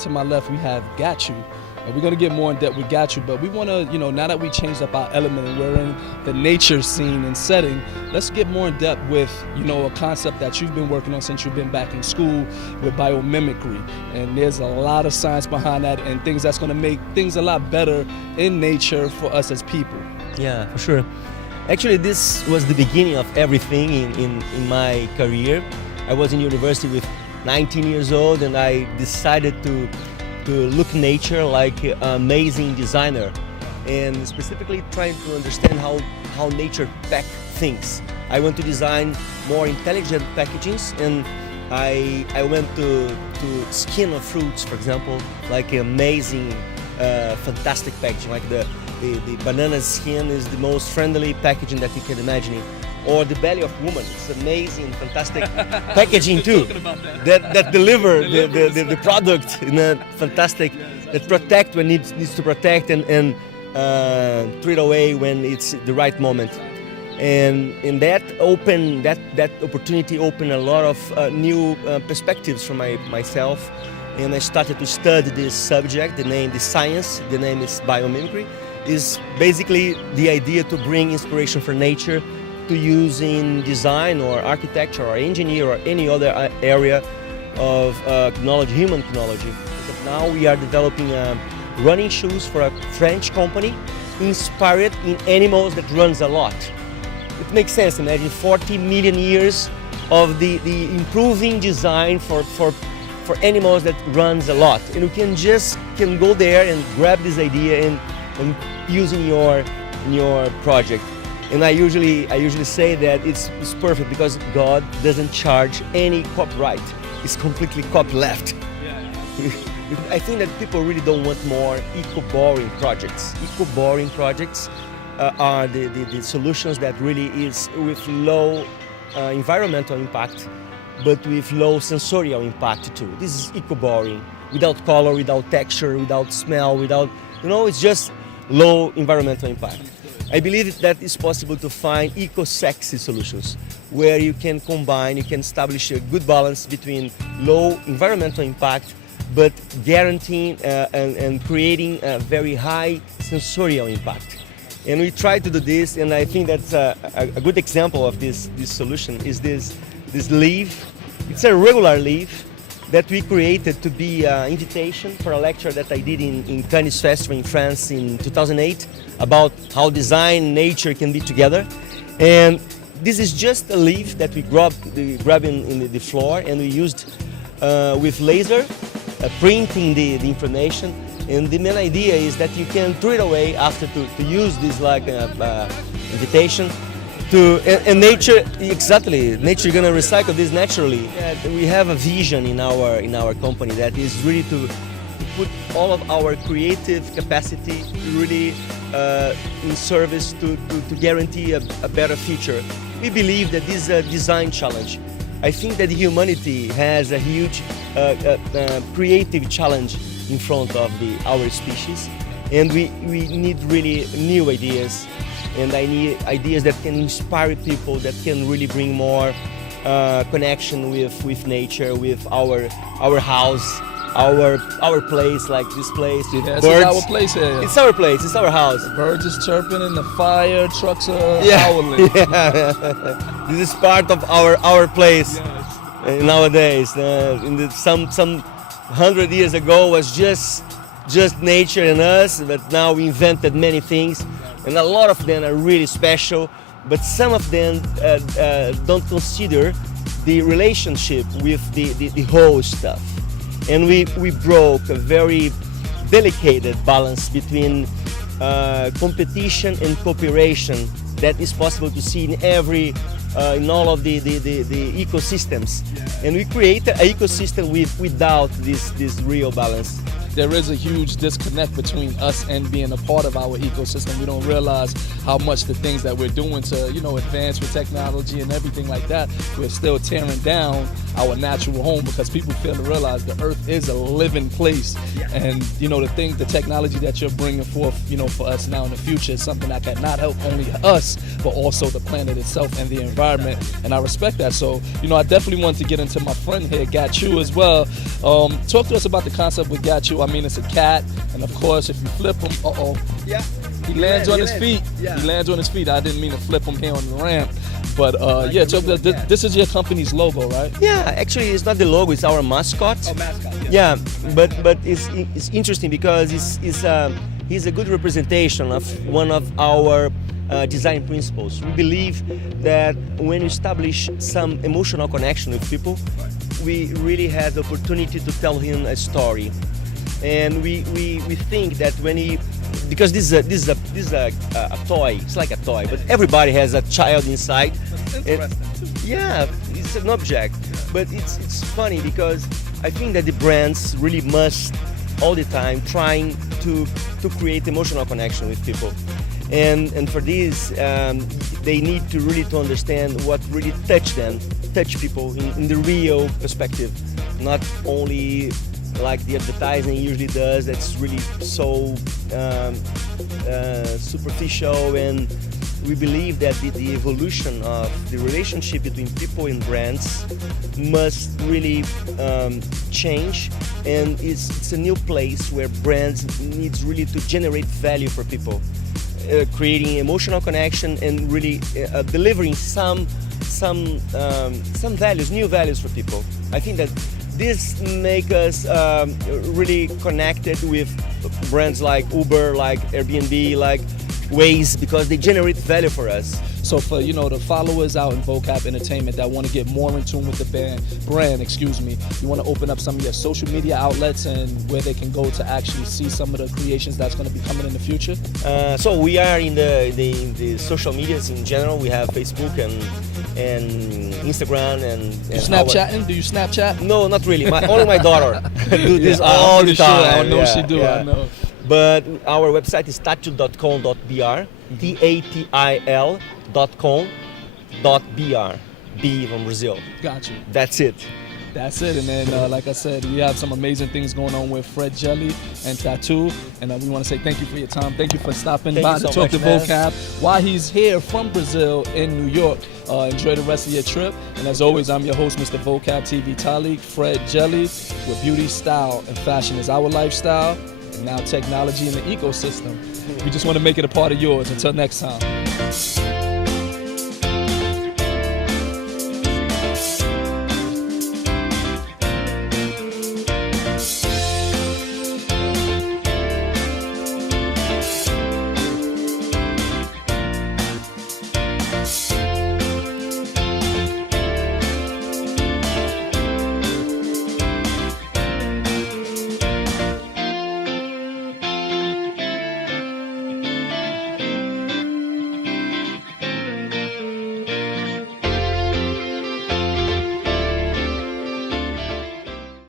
to my left, we have Got You. And we're going to get more in depth with Got You, but we want to, now that we changed up our element and we're in the nature scene and setting, let's get more in depth with, a concept that you've been working on since you've been back in school with biomimicry. And there's a lot of science behind that and things that's going to make things a lot better in nature for us as people. Yeah, for sure. Actually, this was the beginning of everything in my career. I was in university with 19 years old and I decided to look nature like an amazing designer and specifically trying to understand how nature pack things. I want to design more intelligent packagings and I went to skin of fruits, for example, like amazing, fantastic packaging, like the banana skin is the most friendly packaging that you can imagine. Or the belly of woman, it's amazing, fantastic packaging too. That deliver the product in a fantastic, that protect when it needs to protect and throw it away when it's the right moment. And that opportunity opened a lot of new perspectives for myself. And I started to study this subject. The science, the name is biomimicry, is basically the idea to bring inspiration for nature to use in design or architecture or engineer or any other area of human technology. Because now we are developing running shoes for a French company inspired in animals that runs a lot. It makes sense, imagine 40 million years of the improving design for animals that runs a lot. And you can go there and grab this idea and use in your project. And I usually say that it's perfect because God doesn't charge any copyright. It's completely copyleft. I think that people really don't want more eco-boring projects. Eco-boring projects are the solutions that really is with low environmental impact, but with low sensorial impact too. This is eco-boring, without color, without texture, without smell, it's just low environmental impact. I believe that it's possible to find eco-sexy solutions where you can establish a good balance between low environmental impact but guaranteeing and creating a very high sensorial impact. And we try to do this, and I think that's a good example of this solution is this leaf. It's a regular leaf that we created to be an invitation for a lecture that I did in Cannes Festival in France in 2008 about how design and nature can be together. And this is just a leaf that we grab in the floor, and we used with laser printing the information. And the main idea is that you can throw it away after to use this like invitation. And nature, exactly, nature is going to recycle this naturally. We have a vision in our company that is really to put all of our creative capacity really in service to guarantee a better future. We believe that this is a design challenge. I think that humanity has a huge creative challenge in front of our species, and we need really new ideas. And I need ideas that can inspire people, that can really bring more connection with nature, with our house, our place, like this place. Yeah, birds. It's our place here. It's our place. It's our house. The birds is chirping and the fire trucks are howling. Yeah. This is part of our place nowadays. Some 100 years ago was just nature and us, but now we invented many things. And a lot of them are really special, but some of them don't consider the relationship with the whole stuff. And we broke a very delicate balance between competition and cooperation that is possible to see in all of the ecosystems. And we create an ecosystem without this real balance. There is a huge disconnect between us and being a part of our ecosystem. We don't realize how much the things that we're doing to, advance with technology and everything like that, we're still tearing down our natural home, because people fail to realize the earth is a living place. And the technology that you're bringing forth, for us now in the future is something that can not help only us, but also the planet itself and the environment. And I respect that. So, I definitely want to get into my friend here, Got You, as well. Talk to us about the concept with Got You. I mean, it's a cat, and of course, if you flip him, Yeah. he lands on his feet. Yeah. He lands on his feet. I didn't mean to flip him here on the ramp. But so this is your company's logo, right? Yeah, actually, it's not the logo; it's our mascot. Oh, mascot. Yeah, but it's interesting because he's a good representation of one of our design principles. We believe that when you establish some emotional connection with people, we really have the opportunity to tell him a story, and we think that because this is a toy. It's like a toy, but everybody has a child inside. Yeah, it's an object, but it's funny because I think that the brands really must all the time trying to create emotional connection with people, and for this they need to really to understand what really touch people in the real perspective, not only like the advertising usually does. That's really so superficial, and we believe that the evolution of the relationship between people and brands must really change, and it's a new place where brands needs really to generate value for people, creating emotional connection and really delivering some values, new values for people. I think that this make us really connected with brands like Uber, like Airbnb, like Waze, because they generate value for us. So for the followers out in Vocab Entertainment that want to get more in tune with the brand, you want to open up some of your social media outlets and where they can go to actually see some of the creations that's going to be coming in the future? So we are in the social medias in general. We have Facebook and Instagram and Snapchatting? Do you Snapchat? No, not really. Only my daughter do this all the time. Sure. I know she do. Yeah. I know. But our website is tatil.com.br, tatil.com.br, B from Brazil. Got you. That's it. That's it. And then, like I said, we have some amazing things going on with Fred Gelli and Pt2. And we want to say thank you for your time. Thank you for stopping by to talk to Vocab while he's here from Brazil in New York. Enjoy the rest of your trip. And as always, I'm your host, Mr. Vocab TV Tátil, Fred Gelli, where beauty, style, and fashion is our lifestyle. And now technology and the ecosystem. We just want to make it a part of yours. Until next time.